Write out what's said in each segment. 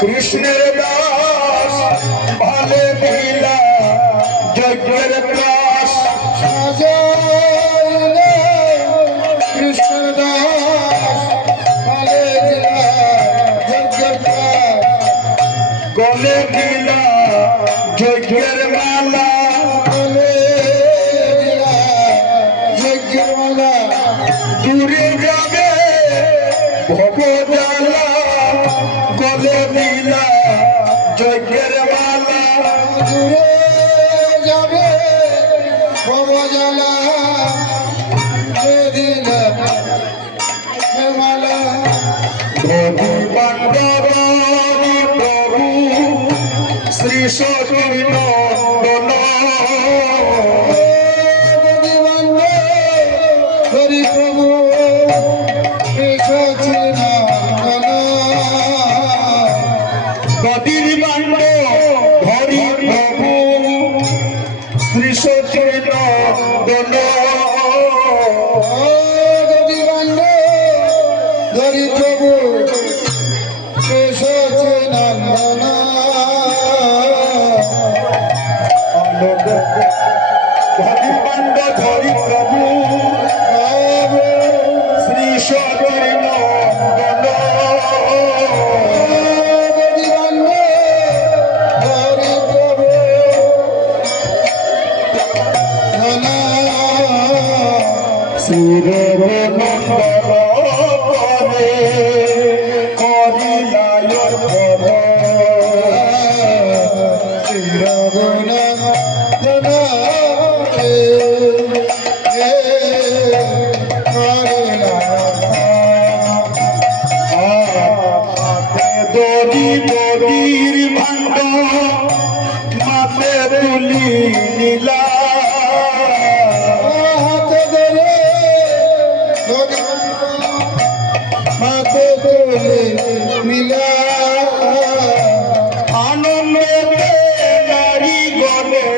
कृष्णेर दास भाले दिला यज्ञेर दास साजाइले कृष्ण दास भाले दिला यज्ञेर दास गले दिला यज्ञेर माला गले दिला यज्ञेर माला दूरे जाबे भवजाला गले दिला यज्ञेर माला दूरे जाबे भवजाला गले दिला यज्ञेर माला प्रभु बांधव प्रभु श्री सती नंदन हरि प्रभु श्री सती नंदन गदिर बांधव हरि प्रभु श्री सती नंदन गदिर बांधव हरि प्रभु श्री सती नंदन गदिर बांधव हरि प्रभु श्री सती नंदन দদির ভাণ্ড মাতে তুলি নীলা হাতে ধরে মাতে তুলি নীলা আনন্দে নারী গলে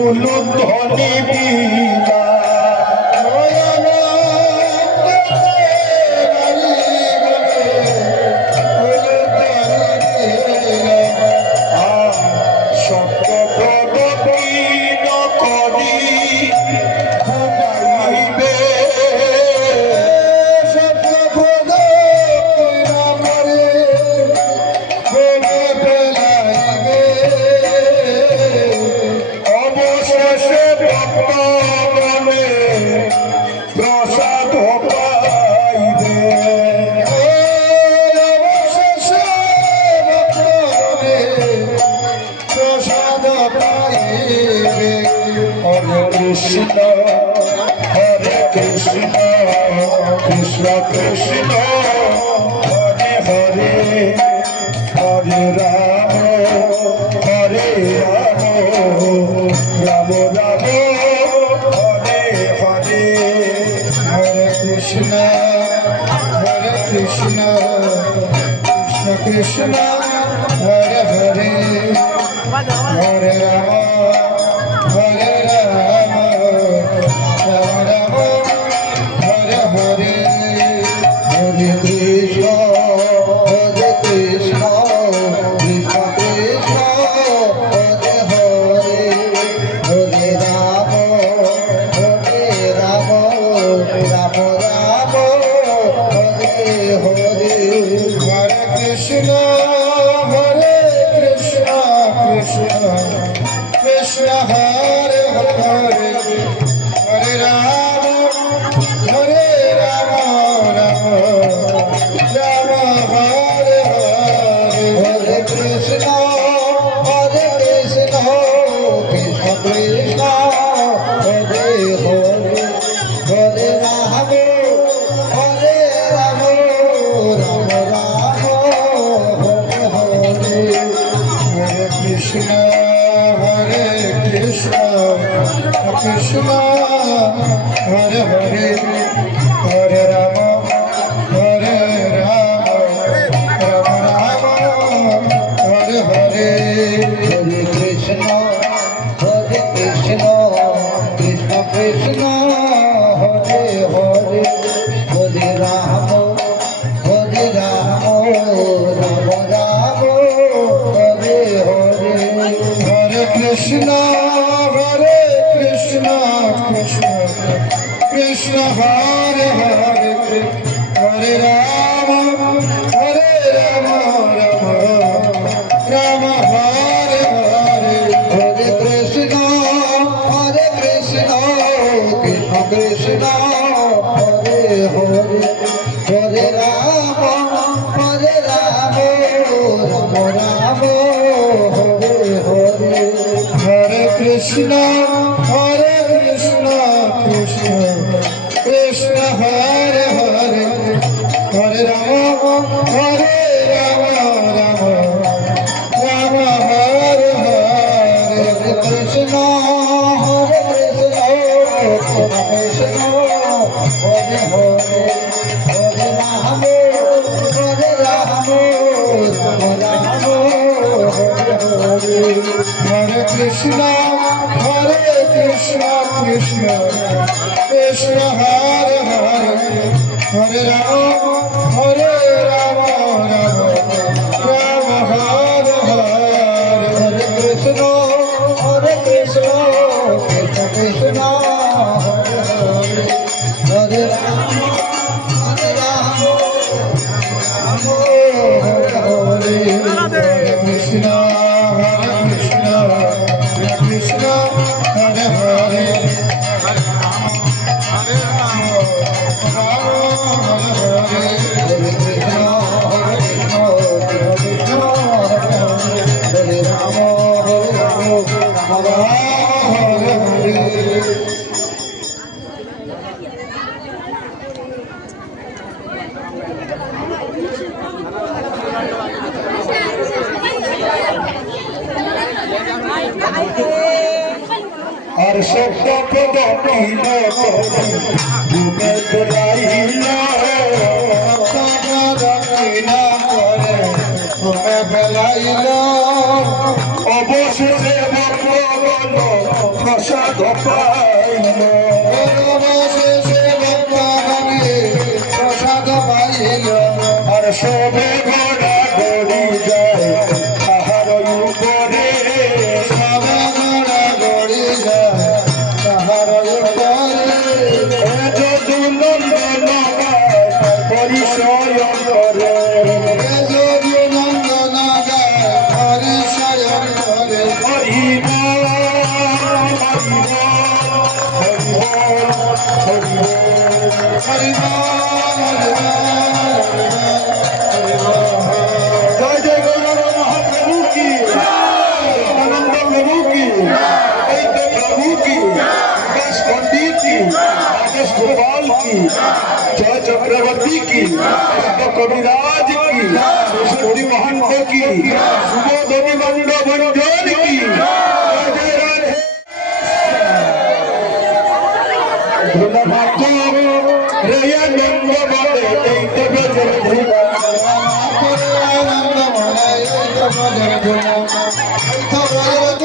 উলুধ্বনি বিলা Krishna, Hare Krishna, Krishna Krishna, Hare Hare, Hare Rama, Hare Rama, Rama Rama, Hare Hare, Hare Krishna, Hare Krishna, Krishna Krishna, Hare Hare, Hare Rama. Hare Rama, Rama Rama, Hare Hare, Hare Krishna, Hare Krishna, Krishna Krishna, Hare Hare, Hare Rama, Hare Rama, Rama Rama, Hare Hare, Hare Krishna, Hare Krishna, Krishna Krishna Hare Hare Hare Ram হরে রাম রাম রাম হরে হরে হরে কৃষ্ণ কৃষ্ণ কৃষ্ণ হরে হরে হরে রাম রাম রাম হরে হরে হরে কৃষ্ণ কৃষ্ণ কৃষ্ণ হরে হরে হরে রাম রাম রাম হরে হরে হরে কৃষ্ণ কৃষ্ণ কৃষ্ণ হরে হরে হরে রাম রাম রাম হরে হরে হরে কৃষ্ণ কৃষ্ণ কৃষ্ণ হরে হরে হরে রাম রাম রাম হরে হরে হরে কৃষ্ণ কৃষ্ণ কৃষ্ণ হরে হরে হরে রাম রাম রাম হরে হরে হরে কৃষ্ণ কৃষ্ণ কৃষ্ণ হরে হরে হরে রাম রাম রাম হরে হরে হরে কৃষ্ণ কৃষ্ণ হরে হরে হরে রাম রাম রাম হরে হরে হরে কৃষ্ণ কৃষ্ণ কৃষ্ণ কৃষ্ণ হরে হরে হরে রাম রাম রাম হরে হরে হরে কৃষ্ণ কৃষ্ণ কৃষ্ণ হরে হরে হরে রাম রাম হরে হরে হরে কৃষ্ণ কৃষ্ণ হরে হরে আর শব্দ প্রদক্ষিণ ডুবে বেলাইল দক্ষিণ করে ডুবে বেলাইল অবশেষে ভগবান প্রসাদ pile অবশেষে ভগবানে প্রসাদ পাইল আর সবে ঘোড়া গড়ি যায় তাহার উপরে সবে ঘোড়া গড়ি যায় তাহার উপরে যদু নন্দন পরিচয় করে যদু নন্দন পরিচয় করে হরিব হরিব জয় জয় গৌর মহাপ্রভু কি আনন্দ প্রভু কি প্রভু কি আকাশ পণ্ডিত কি রাকেশ গোপাল কি জয় চক্রবর্তী কি কবিরাজ কি সত্যি মহান্ত কি সুবোধনী মন্ড ভঞ্জন কি ভাগ্য রেয়া নন্দ বলে এই তো ব্রজের ধুলা আনন্দ মনে এই তো ব্রজের ধুলা এই তো ব্রজের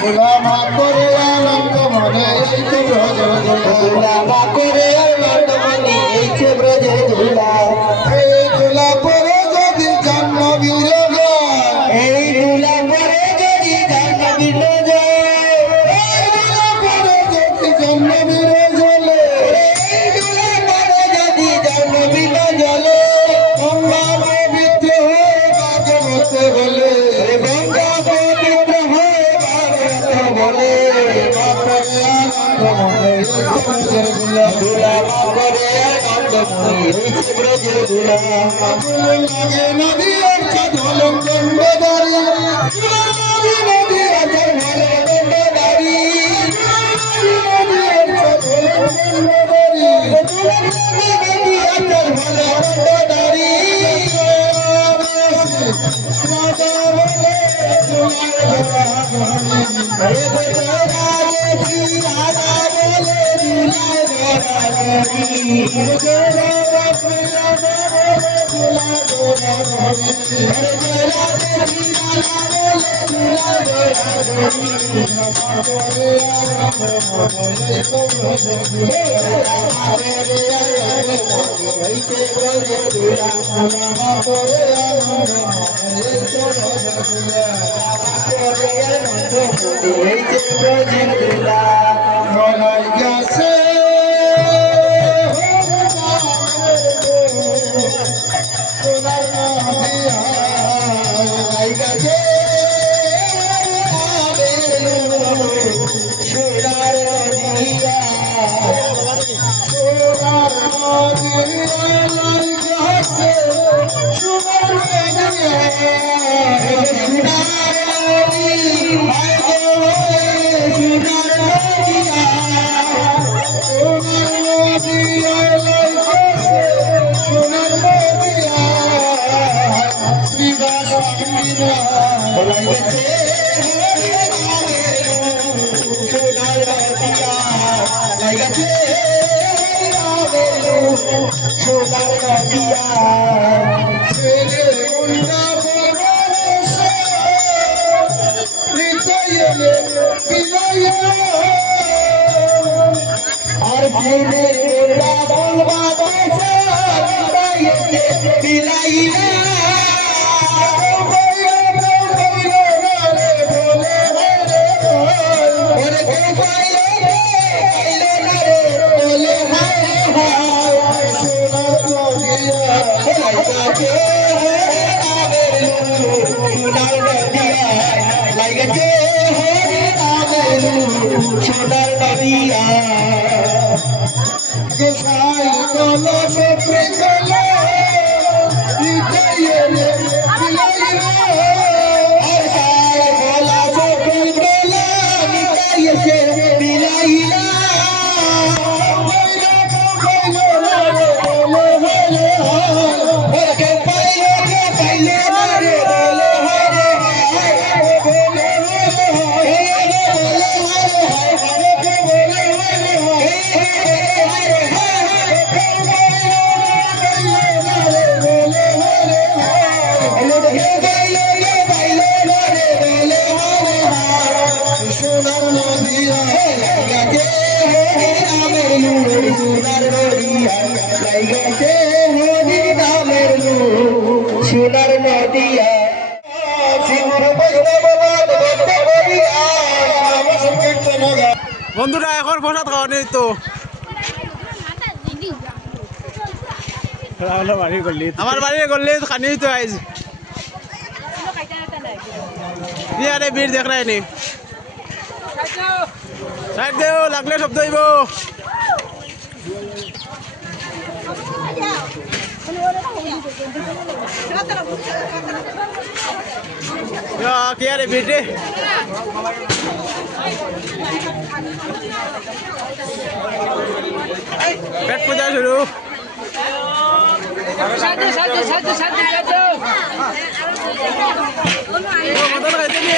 ধুলা মা করে আনন্দ মনে এই তো ব্রজের ধুলা মা করে আনন্দ মনে এই তো ব্রজের ধুলা এই ধুলা পরে যদি জন্ম বিরোধ এই ধুলা পরে যদি জন্ম বিরোধ এই ধুলা পরে যদি জন্ম বিরোধ এই ধুলা পরে যদি জন্ম ব্রজের দুলা দুলা মা করে আনন্দময়ী হয়েছে ব্রজের দুলা আগুন লাগে নদী একটা ঝলক দণ্ডদারি নদী একটা ঝলক দণ্ডদারি নদী একটা ঝলক দণ্ডদারি নদী একটা ঝলক দণ্ডদারি রাধা বলে বন্ধুরা এখন প্রসাদ খাওয়া নেই তো আমার বাড়ি করলে খানি তো আইজ আরে বীর দেখ রায় নি সাইড দেও লাগলে শব্দ হইব কি আরে বীর রে পেট পূজা শুরু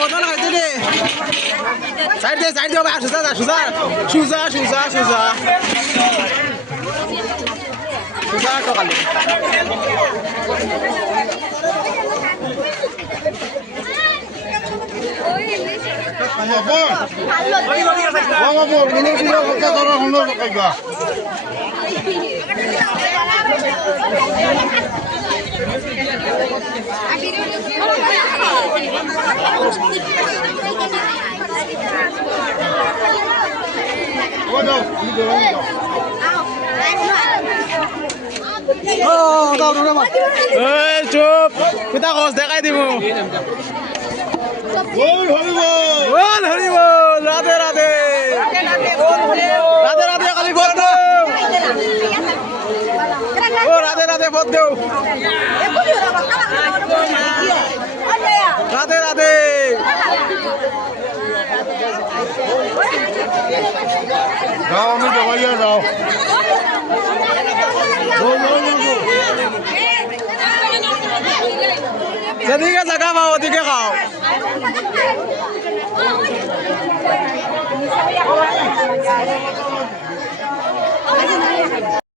বদল খাইতে নে সাইড দে সুজা সুজা সুজা সুজা সুজা সুজা তো খালি চুপ পিতা খোঁজ দেখাই দিব হরিব রাধে রাধে রাধে রাধে খালি রাধে রাধে পথ দেও রাধে রাধে যাও আমি দেবাইয়া যাও যেদিকে জায়গা পাও ওদিকে খাও